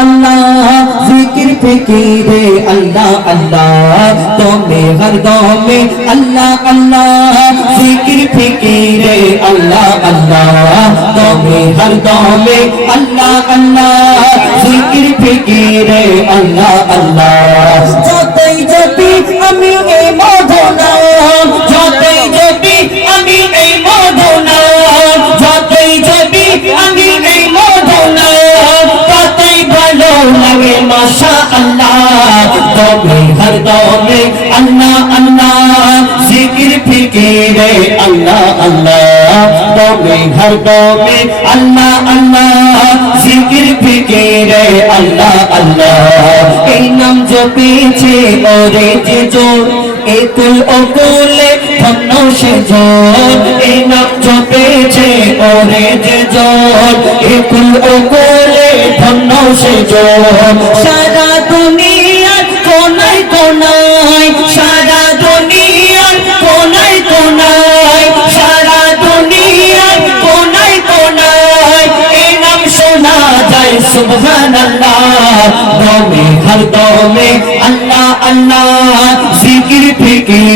अल्लाह जिक्र फिकीरे अल्लाह अल्लाह तुम्हें हर दौर में अल्लाह अल्लाह जिक्र फिकीरे अल्लाह अल्लाह तुम्हें हर दौर में अल्लाह अल्लाह जिक्र फिकीरे अल्लाह अल्लाह যতই জপি আমি এই মধুনাম যতই জপি আমি এই মধুনাম যতই জপি আমি এই মধুনাম ততই ভালো লাগে মাশাআল্লাহ তবে হর দমে আল্লাহ আল্লাহ জিকির ফিকিরে আল্লাহ আল্লাহ তবে হর দমে আল্লাহ আল্লাহ জিকির ফিকিরে আল্লাহ আল্লাহ এই নাম জপেছে ওরে যে জোর একুল ওকুলে ধন্য সে জোর এই নাম জপেছে ওরে যে জোর একুল ওকুলে ধন্য সে জোর সারা দুনিয়ার কোনায় কোনায় সারা দুনিয়ার কোনায় কোনায় সারা দুনিয়ার কোনায় কোনায় এই নাম শোনা যায় সুবহানাল্লাহ দমে হর দমে अल्लाह अल्लाह जिक्र फिकिर